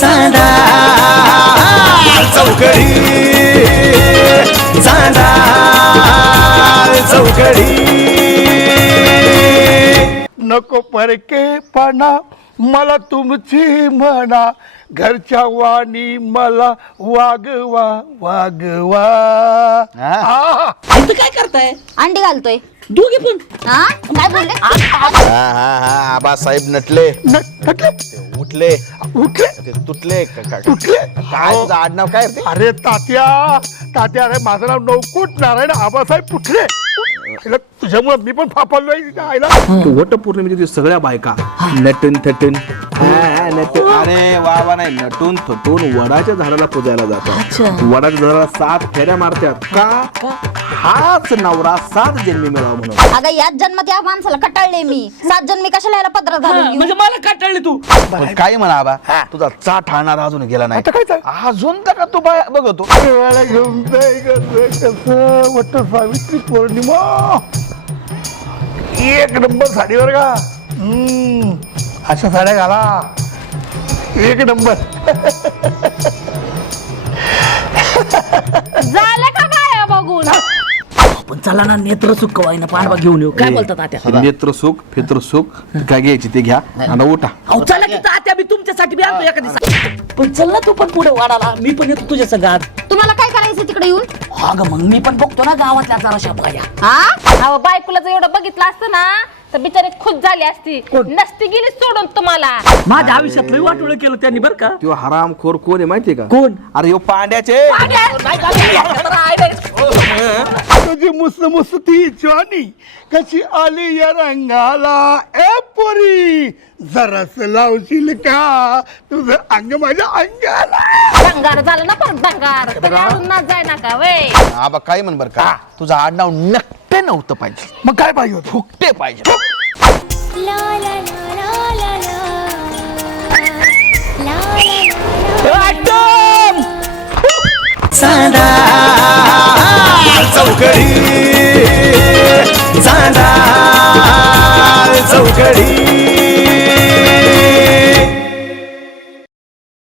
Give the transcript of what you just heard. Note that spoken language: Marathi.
चांदा चौकडी चांदा चौकडी नको परकेपणा मला तुमची म्हणा घरच्या वाणी मला वागवा वागवा इथं काय करताय अंडी घालतोय दोघे पण हा काय बोलले आबासाहेब नटले उठले उठले ते तुटले उठले काय तुझं आडनाव काय रे? अरे तात्या तात्या अरे माझं नाव नौकुट नारायण आबासाहेब पुठले तुझ्यामुळे मी पण फापालोय आईला वट पौर्णिमेच्या सगळ्या बायका नटून थटून अरे वा नाही नटून थटून वडाच्या झाडाला पूजायला जातात वडाच्या झाडाला 7 फेऱ्या मारतात का हाच नवरा 7 जन्मी मिळावा म्हणून अगं याच जन्मात या माणसाला कटाळले मी 7 जन्मी कशाला याला पत्र घालून घेऊ? म्हणजे मला काटाळली तू पण काय म्हणा आबा तुझा चाट हाणार अजून गेला नाही आता काय चाल अजून तर का तू बाय बघतो देवाला घेऊन जाय कसं वट सावित्री पौर्णिमा एक नंबर साडीवर का अशा साड्या घाला एक नंबर झालं का काय बघून पण चला ना नेत्र सुख ना पांडवा घेऊन येऊ काय बोलतात तात्या नेत्र सुख फित्र सुख काय घ्यायची ते घ्या आणि उठा अहो चला की तात्या मी तुमच्यासाठी बी आणतो एका दिवसा पण चल ना तू पण पुढे वाढाला मी पण येतो तुझ्या संघात तुम्हाला काय करायचं तिकडे येऊन हा ग मग मी पण बघतो ना गावातल्या जराशा बाया हा अहो बायकोला जर एवढं बघितलं असतं ना तर बिचारी खुश झाली असती नसती गेली सोडून तुम्हाला माझ्या आयुष्यात लय वाटोळ केलं त्यांनी बरं का तो हरामखोर कोण आहे माहितीये का कोण अरे ह्यो पांड्याचे तुझी मुसमुसती जॉनी कशी आली या रंगाला ए पोरी जरास लावशील का तुझं अंग माझ्या अंगाला दंगार झालं ना पण दंगार तरी अजून ना जाय ना का वय आबा काय म्हण बर का तुझं आडनाव नकटे नव्हतं पाहिजे मग काय पाहिजे होतं फुकटे पाहिजे चांदा चौकडी चांदा चौकडी